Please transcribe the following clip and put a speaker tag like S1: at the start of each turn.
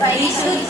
S1: país do.